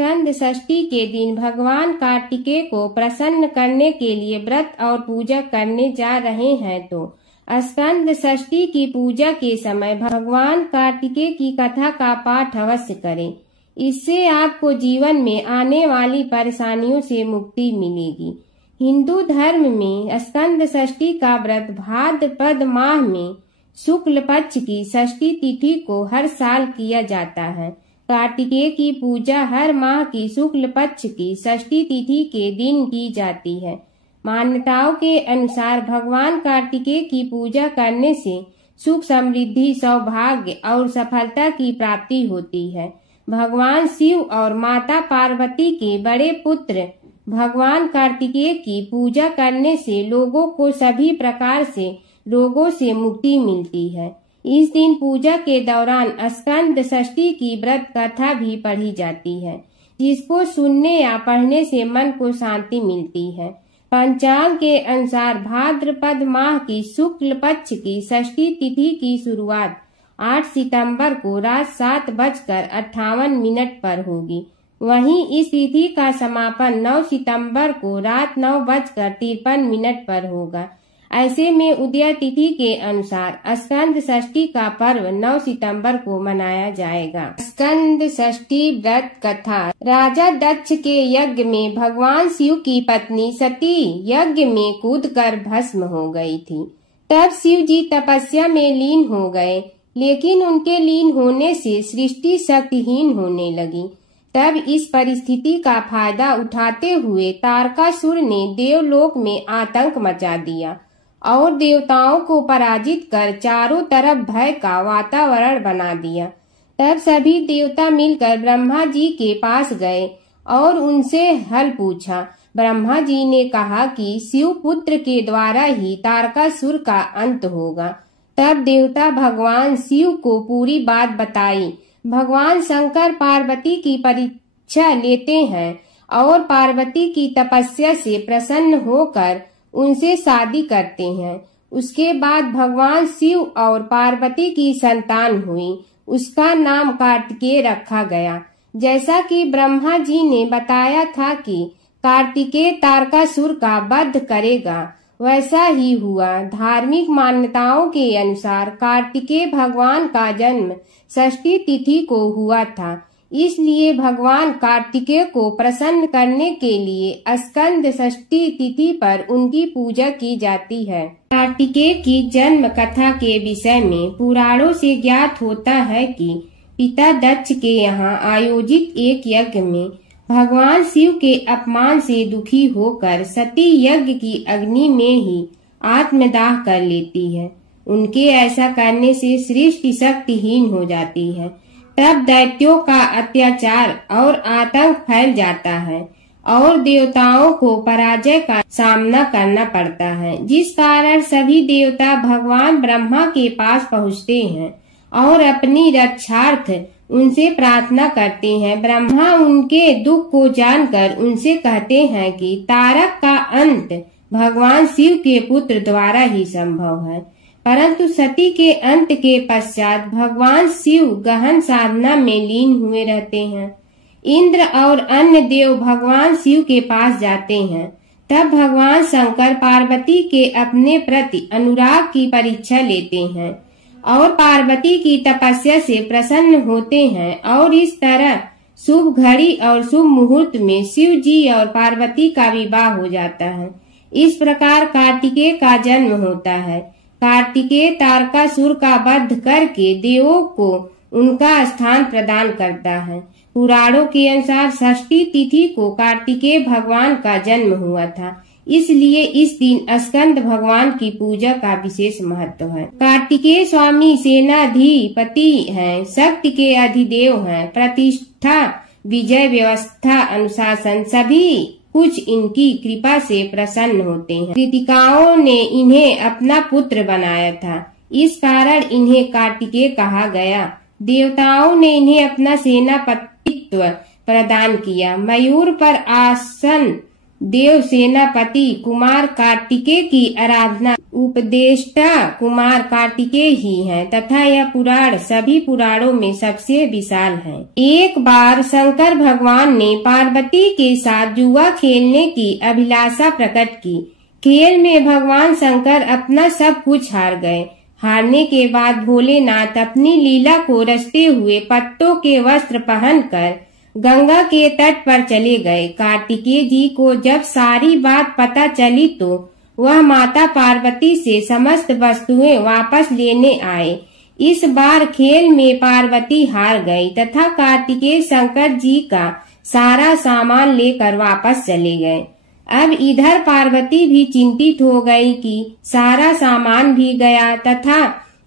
स्कंद षष्ठी के दिन भगवान कार्तिकेय को प्रसन्न करने के लिए व्रत और पूजा करने जा रहे हैं तो स्कंद षष्ठी की पूजा के समय भगवान कार्तिकेय की कथा का पाठ अवश्य करें। इससे आपको जीवन में आने वाली परेशानियों से मुक्ति मिलेगी। हिंदू धर्म में स्कंद षष्ठी का व्रत भाद्रपद माह में शुक्ल पक्ष की षष्ठी तिथि को हर साल किया जाता है। कार्तिकेय की पूजा हर माह की शुक्ल पक्ष की षष्ठी तिथि के दिन की जाती है। मान्यताओं के अनुसार भगवान कार्तिकेय की पूजा करने से सुख समृद्धि सौभाग्य और सफलता की प्राप्ति होती है। भगवान शिव और माता पार्वती के बड़े पुत्र भगवान कार्तिकेय की पूजा करने से लोगों को सभी प्रकार से रोगों से मुक्ति मिलती है। इस दिन पूजा के दौरान स्कंद षष्ठी की व्रत कथा भी पढ़ी जाती है, जिसको सुनने या पढ़ने से मन को शांति मिलती है। पंचांग के अनुसार भाद्रपद माह की शुक्ल पक्ष की षष्ठी तिथि की शुरुआत 8 सितंबर को रात 7:58 पर होगी। वहीं इस तिथि का समापन 9 सितंबर को रात 9:53 पर होगा। ऐसे में उदय तिथि के अनुसार स्कंद षष्ठी का पर्व 9 सितंबर को मनाया जाएगा। स्कंद षष्ठी व्रत कथा। राजा दक्ष के यज्ञ में भगवान शिव की पत्नी सती यज्ञ में कूदकर भस्म हो गई थी। तब शिव जी तपस्या में लीन हो गए, लेकिन उनके लीन होने से सृष्टि शक्तिहीन होने लगी। तब इस परिस्थिति का फायदा उठाते हुए तारकासुर ने देवलोक में आतंक मचा दिया और देवताओं को पराजित कर चारों तरफ भय का वातावरण बना दिया। तब सभी देवता मिलकर ब्रह्मा जी के पास गए और उनसे हल पूछा। ब्रह्मा जी ने कहा कि शिव पुत्र के द्वारा ही तारकासुर का अंत होगा। तब देवता भगवान शिव को पूरी बात बताई। भगवान शंकर पार्वती की परीक्षा लेते हैं और पार्वती की तपस्या से प्रसन्न होकर उनसे शादी करते हैं। उसके बाद भगवान शिव और पार्वती की संतान हुई। उसका नाम कार्तिकेय रखा गया। जैसा कि ब्रह्मा जी ने बताया था कि कार्तिकेय तारकासुर का वध करेगा, वैसा ही हुआ। धार्मिक मान्यताओं के अनुसार कार्तिकेय भगवान का जन्म षष्ठी तिथि को हुआ था। इसलिए भगवान कार्तिकेय को प्रसन्न करने के लिए स्कंद षष्ठी तिथि पर उनकी पूजा की जाती है। कार्तिकेय की जन्म कथा के विषय में पुराणों से ज्ञात होता है कि पिता दक्ष के यहाँ आयोजित एक यज्ञ में भगवान शिव के अपमान से दुखी होकर सती यज्ञ की अग्नि में ही आत्मदाह कर लेती है। उनके ऐसा करने से सृष्टि शक्तिहीन हो जाती है। तब दैत्यों का अत्याचार और आतंक फैल जाता है और देवताओं को पराजय का सामना करना पड़ता है, जिस कारण सभी देवता भगवान ब्रह्मा के पास पहुँचते हैं और अपनी रक्षार्थ उनसे प्रार्थना करते हैं। ब्रह्मा उनके दुख को जानकर उनसे कहते हैं कि तारक का अंत भगवान शिव के पुत्र द्वारा ही संभव है। परंतु सती के अंत के पश्चात भगवान शिव गहन साधना में लीन हुए रहते हैं। इंद्र और अन्य देव भगवान शिव के पास जाते हैं। तब भगवान शंकर पार्वती के अपने प्रति अनुराग की परीक्षा लेते हैं और पार्वती की तपस्या से प्रसन्न होते हैं और इस तरह शुभ घड़ी और शुभ मुहूर्त में शिव जी और पार्वती का विवाह हो जाता है। इस प्रकार कार्तिकेय का जन्म होता है। कार्तिकेय तारकासुर का वध करके देवों को उनका स्थान प्रदान करता है। पुराणों के अनुसार षष्ठी तिथि को कार्तिकेय भगवान का जन्म हुआ था, इसलिए इस दिन स्कंद भगवान की पूजा का विशेष महत्व है। कार्तिकेय स्वामी सेनाधिपति हैं, शक्ति के अधिदेव हैं। प्रतिष्ठा, विजय, व्यवस्था, अनुशासन सभी कुछ इनकी कृपा से प्रसन्न होते हैं। कृतिकाओं ने इन्हें अपना पुत्र बनाया था, इस कारण इन्हें कार्तिकेय कहा गया। देवताओं ने इन्हें अपना सेनापतित्व प्रदान किया। मयूर पर आसन देव सेनापति कुमार कार्तिकेय की आराधना उपदेष्टा कुमार कार्तिकेय ही हैं तथा यह पुराण सभी पुराणों में सबसे विशाल है। एक बार शंकर भगवान ने पार्वती के साथ जुआ खेलने की अभिलाषा प्रकट की। खेल में भगवान शंकर अपना सब कुछ हार गए। हारने के बाद भोलेनाथ अपनी लीला को रचते हुए पत्तों के वस्त्र पहनकर गंगा के तट पर चले गए। कार्तिकेय जी को जब सारी बात पता चली तो वह माता पार्वती से समस्त वस्तुएं वापस लेने आए। इस बार खेल में पार्वती हार गई तथा कार्तिकेय शंकर जी का सारा सामान लेकर वापस चले गए। अब इधर पार्वती भी चिंतित हो गई कि सारा सामान भी गया तथा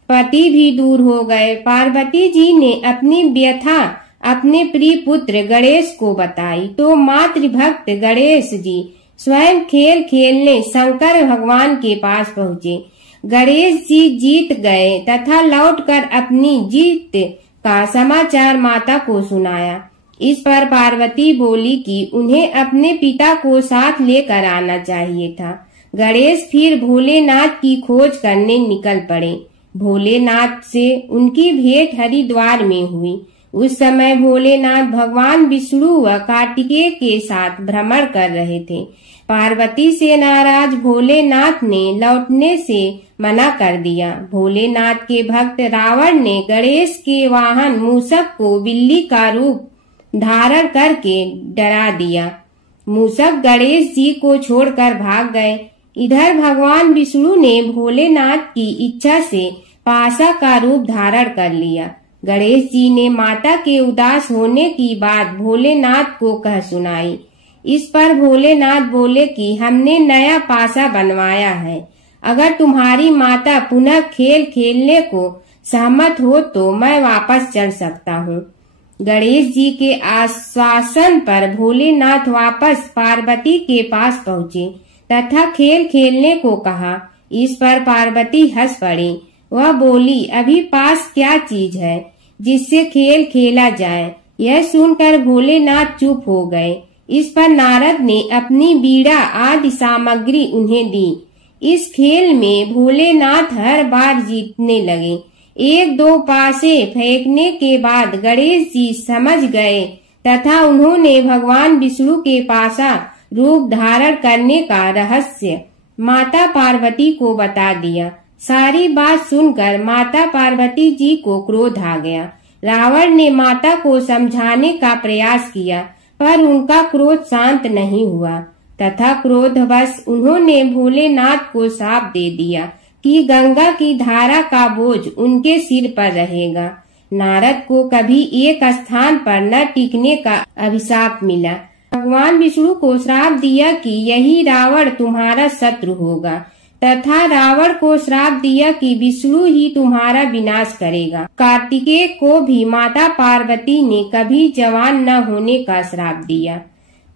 पति भी दूर हो गए। पार्वती जी ने अपनी व्यथा अपने प्रिय पुत्र गणेश को बताई तो मातृभक्त गणेश जी स्वयं खेल खेलने शंकर भगवान के पास पहुँचे। गणेश जी जीत गए तथा लौटकर अपनी जीत का समाचार माता को सुनाया। इस पर पार्वती बोली कि उन्हें अपने पिता को साथ लेकर आना चाहिए था। गणेश फिर भोलेनाथ की खोज करने निकल पड़े। भोलेनाथ से उनकी भेंट हरिद्वार में हुई। उस समय भोलेनाथ भगवान विष्णु व कार्तिकेय के साथ भ्रमण कर रहे थे। पार्वती से नाराज भोलेनाथ ने लौटने से मना कर दिया। भोलेनाथ के भक्त रावण ने गणेश के वाहन मूषक को बिल्ली का रूप धारण करके डरा दिया। मूषक गणेश जी को छोड़कर भाग गए। इधर भगवान विष्णु ने भोलेनाथ की इच्छा से पासा का रूप धारण कर लिया। गणेश जी ने माता के उदास होने की बात भोलेनाथ को कह सुनाई। इस पर भोलेनाथ बोले कि हमने नया पासा बनवाया है। अगर तुम्हारी माता पुनः खेल खेलने को सहमत हो तो मैं वापस चल सकता हूँ। गणेश जी के आश्वासन पर भोलेनाथ वापस पार्वती के पास पहुँचे तथा खेल खेलने को कहा। इस पर पार्वती हंस पड़ी। वह बोली, अभी पास क्या चीज है जिससे खेल खेला जाए। यह सुनकर भोलेनाथ चुप हो गए। इस पर नारद ने अपनी बीड़ा आदि सामग्री उन्हें दी। इस खेल में भोलेनाथ हर बार जीतने लगे। एक दो पासे फेंकने के बाद गणेश जी समझ गए तथा उन्होंने भगवान विष्णु के पासा रूप धारण करने का रहस्य माता पार्वती को बता दिया। सारी बात सुनकर माता पार्वती जी को क्रोध आ गया। रावण ने माता को समझाने का प्रयास किया पर उनका क्रोध शांत नहीं हुआ तथा क्रोधवश उन्होंने भोलेनाथ को शाप दे दिया कि गंगा की धारा का बोझ उनके सिर पर रहेगा। नारद को कभी एक स्थान पर न टिकने का अभिशाप मिला। भगवान विष्णु को श्राप दिया कि यही रावण तुम्हारा शत्रु होगा तथा रावण को श्राप दिया कि विष्णु ही तुम्हारा विनाश करेगा। कार्तिकेय को भी माता पार्वती ने कभी जवान न होने का श्राप दिया।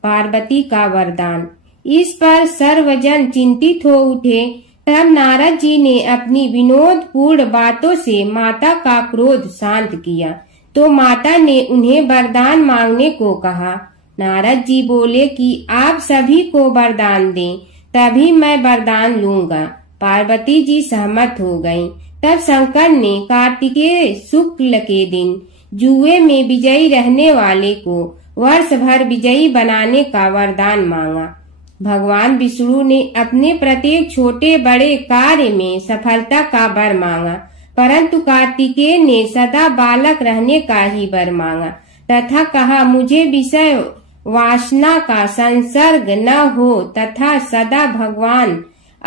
पार्वती का वरदान। इस पर सर्वजन चिंतित हो उठे। तब नारद जी ने अपनी विनोदपूर्ण बातों से माता का क्रोध शांत किया तो माता ने उन्हें वरदान मांगने को कहा। नारद जी बोले कि आप सभी को वरदान दें तभी मैं वरदान लूंगा। पार्वती जी सहमत हो गईं। तब शंकर ने कार्तिकेय शुक्ल के दिन जुए में विजयी रहने वाले को वर्ष भर विजयी बनाने का वरदान मांगा। भगवान विष्णु ने अपने प्रत्येक छोटे बड़े कार्य में सफलता का वर मांगा परंतु कार्तिकेय ने सदा बालक रहने का ही वर मांगा तथा कहा, मुझे विषय वासना का संसर्ग न हो तथा सदा भगवान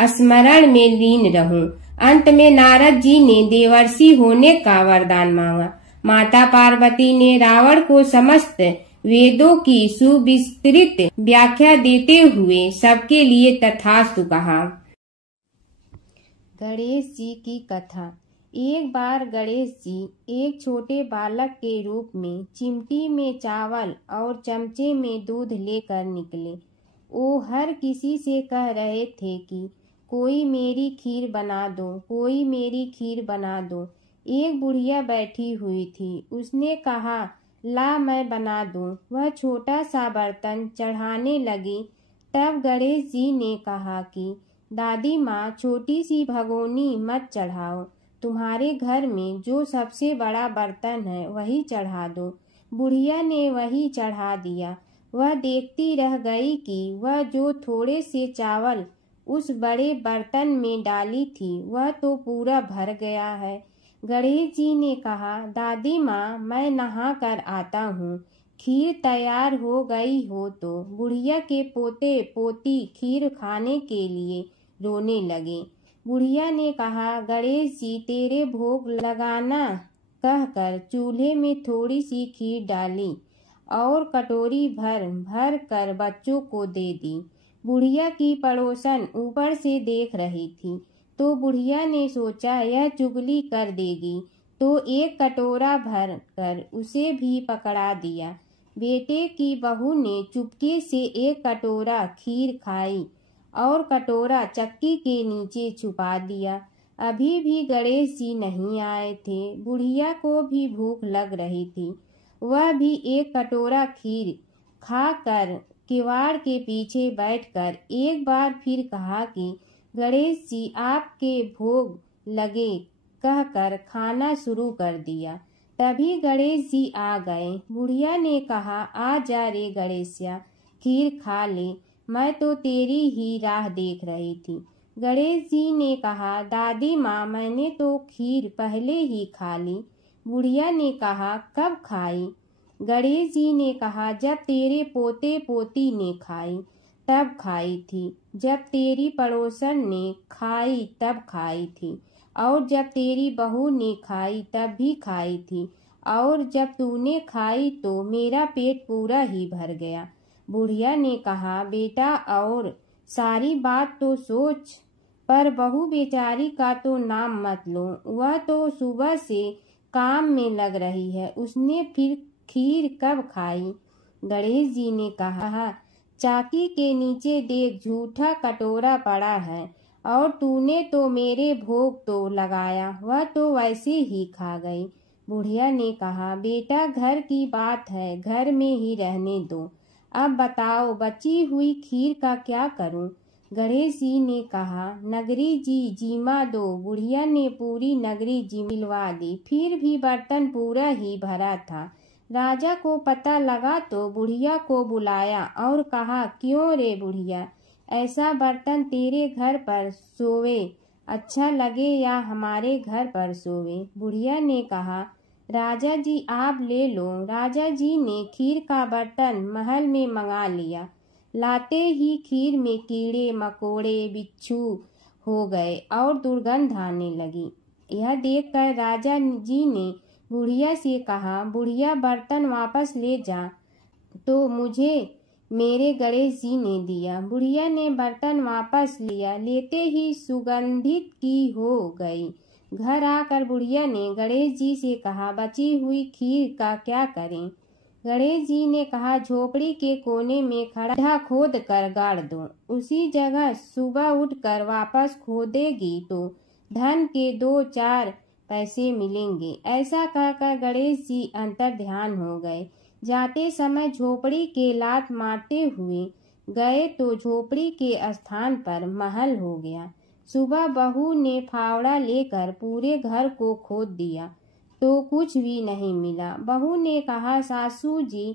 स्मरण में लीन रहूं। अंत में नारद जी ने देवर्षि होने का वरदान मांगा। माता पार्वती ने रावण को समस्त वेदों की सुविस्तृत व्याख्या देते हुए सबके लिए तथास्तु कहा। गणेश जी की कथा। एक बार गणेश जी एक छोटे बालक के रूप में चिमटी में चावल और चमचे में दूध लेकर निकले। वो हर किसी से कह रहे थे कि कोई मेरी खीर बना दो, कोई मेरी खीर बना दो। एक बुढ़िया बैठी हुई थी। उसने कहा, ला मैं बना दूं। वह छोटा सा बर्तन चढ़ाने लगी। तब गणेश जी ने कहा कि दादी माँ, छोटी सी भगोनी मत चढ़ाओ, तुम्हारे घर में जो सबसे बड़ा बर्तन है वही चढ़ा दो। बुढ़िया ने वही चढ़ा दिया। वह देखती रह गई कि वह जो थोड़े से चावल उस बड़े बर्तन में डाली थी वह तो पूरा भर गया है। गणेश जी ने कहा, दादी माँ, मैं नहा कर आता हूँ। खीर तैयार हो गई हो तो बुढ़िया के पोते पोती खीर खाने के लिए रोने लगे। बुढ़िया ने कहा, गणेश जी, तेरे भोग लगाना कहकर चूल्हे में थोड़ी सी खीर डाली और कटोरी भर भर कर बच्चों को दे दी। बुढ़िया की पड़ोसन ऊपर से देख रही थी तो बुढ़िया ने सोचा यह चुगली कर देगी, तो एक कटोरा भर कर उसे भी पकड़ा दिया। बेटे की बहू ने चुपके से एक कटोरा खीर खाई और कटोरा चक्की के नीचे छुपा दिया। अभी भी गणेश जी नहीं आए थे। बुढ़िया को भी भूख लग रही थी। वह भी एक कटोरा खीर खाकर किवाड़ के पीछे बैठकर एक बार फिर कहा कि गणेश जी, आपके भोग लगे कहकर खाना शुरू कर दिया। तभी गणेश जी आ गए। बुढ़िया ने कहा, आ जा रे गणेशिया, खीर खा ले, मैं तो तेरी ही राह देख रही थी। गणेश जी ने कहा, दादी माँ, मैंने तो खीर पहले ही खा ली। बुढ़िया ने कहा, कब खाई? गणेश जी ने कहा, जब तेरे पोते पोती ने खाई तब खाई थी, जब तेरी पड़ोसन ने खाई तब खाई थी, और जब तेरी बहू ने खाई तब भी खाई थी, और जब तूने खाई तो मेरा पेट पूरा ही भर गया। बुढ़िया ने कहा, बेटा, और सारी बात तो सोच, पर बहू बेचारी का तो नाम मत लो। वह तो सुबह से काम में लग रही है, उसने फिर खीर कब खाई? गणेश जी ने कहा, चाकी के नीचे देख, झूठा कटोरा पड़ा है, और तूने तो मेरे भोग तो लगाया, वह तो वैसे ही खा गई। बुढ़िया ने कहा, बेटा, घर की बात है, घर में ही रहने दो। अब बताओ, बची हुई खीर का क्या करूं? गणेश जी ने कहा, नगरी जी जीमा दो। बुढ़िया ने पूरी नगरी जिलवा दी, फिर भी बर्तन पूरा ही भरा था। राजा को पता लगा तो बुढ़िया को बुलाया और कहा, क्यों रे बुढ़िया, ऐसा बर्तन तेरे घर पर सोवे अच्छा लगे या हमारे घर पर सोवे? बुढ़िया ने कहा, राजा जी, आप ले लो। राजा जी ने खीर का बर्तन महल में मंगा लिया। लाते ही खीर में कीड़े मकोड़े बिच्छू हो गए और दुर्गंध आने लगी। यह देखकर राजा जी ने बुढ़िया से कहा, बुढ़िया, बर्तन वापस ले जा। तो मुझे मेरे गणेश जी ने दिया। बुढ़िया ने बर्तन वापस लिया, लेते ही सुगंधित की हो गई। घर आकर बुढ़िया ने गणेश जी से कहा, बची हुई खीर का क्या करें? गणेश जी ने कहा, झोपड़ी के कोने में खड्डा खोद कर गाड़ दो, उसी जगह सुबह उठकर वापस खोदेगी तो धन के 2-4 पैसे मिलेंगे। ऐसा कहकर गणेश जी अंतर ध्यान हो गए। जाते समय झोपड़ी के लात मारते हुए गए तो झोपड़ी के स्थान पर महल हो गया। सुबह बहू ने फावड़ा लेकर पूरे घर को खोद दिया तो कुछ भी नहीं मिला। बहू ने कहा, सासू जी,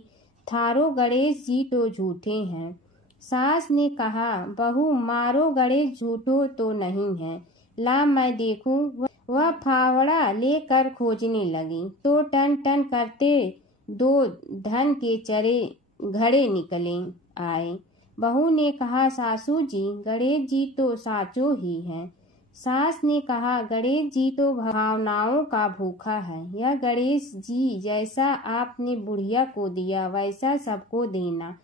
थारो गणेश जी तो झूठे हैं। सास ने कहा, बहू, मारो गणेश झूठो तो नहीं है, ला मैं देखूं। वह फावड़ा लेकर खोजने लगी तो टन टन करते 2 धन के चरे घड़े निकले आए। बहू ने कहा, सासू जी, गणेश जी तो साचो ही हैं। सास ने कहा, गणेश जी तो भावनाओं का भूखा है। यह गणेश जी जैसा आपने बुढ़िया को दिया वैसा सबको देना।